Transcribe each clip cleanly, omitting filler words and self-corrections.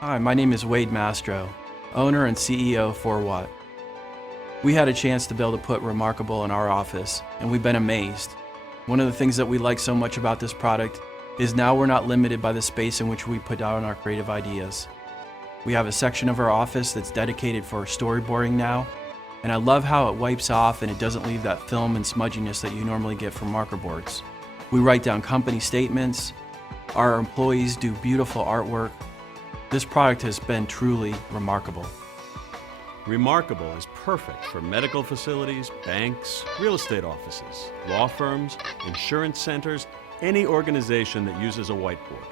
Hi, my name is Wade Mastro, owner and CEO for What. We had a chance to be able to put Remarkable in our office, and we've been amazed. One of the things that we like so much about this product is now we're not limited by the space in which we put down our creative ideas. We have a section of our office that's dedicated for storyboarding now, and I love how it wipes off and it doesn't leave that film and smudginess that you normally get from marker boards. We write down company statements, our employees do beautiful artwork. This product has been truly remarkable. Remarkable is perfect for medical facilities, banks, real estate offices, law firms, insurance centers, any organization that uses a whiteboard.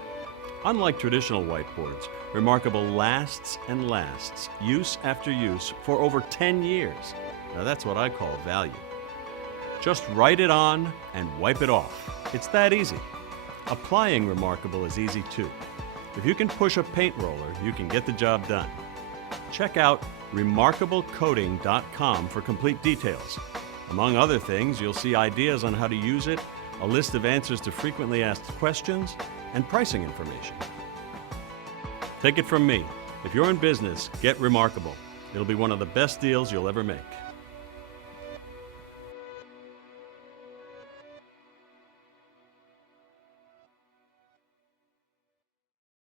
Unlike traditional whiteboards, Remarkable lasts and lasts, use after use, for over 10 years. Now that's what I call value. Just write it on and wipe it off. It's that easy. Applying Remarkable is easy too. If you can push a paint roller, you can get the job done. Check out remarkablecoating.com for complete details. Among other things, you'll see ideas on how to use it, a list of answers to frequently asked questions, and pricing information. Take it from me, if you're in business, get Remarkable. It'll be one of the best deals you'll ever make.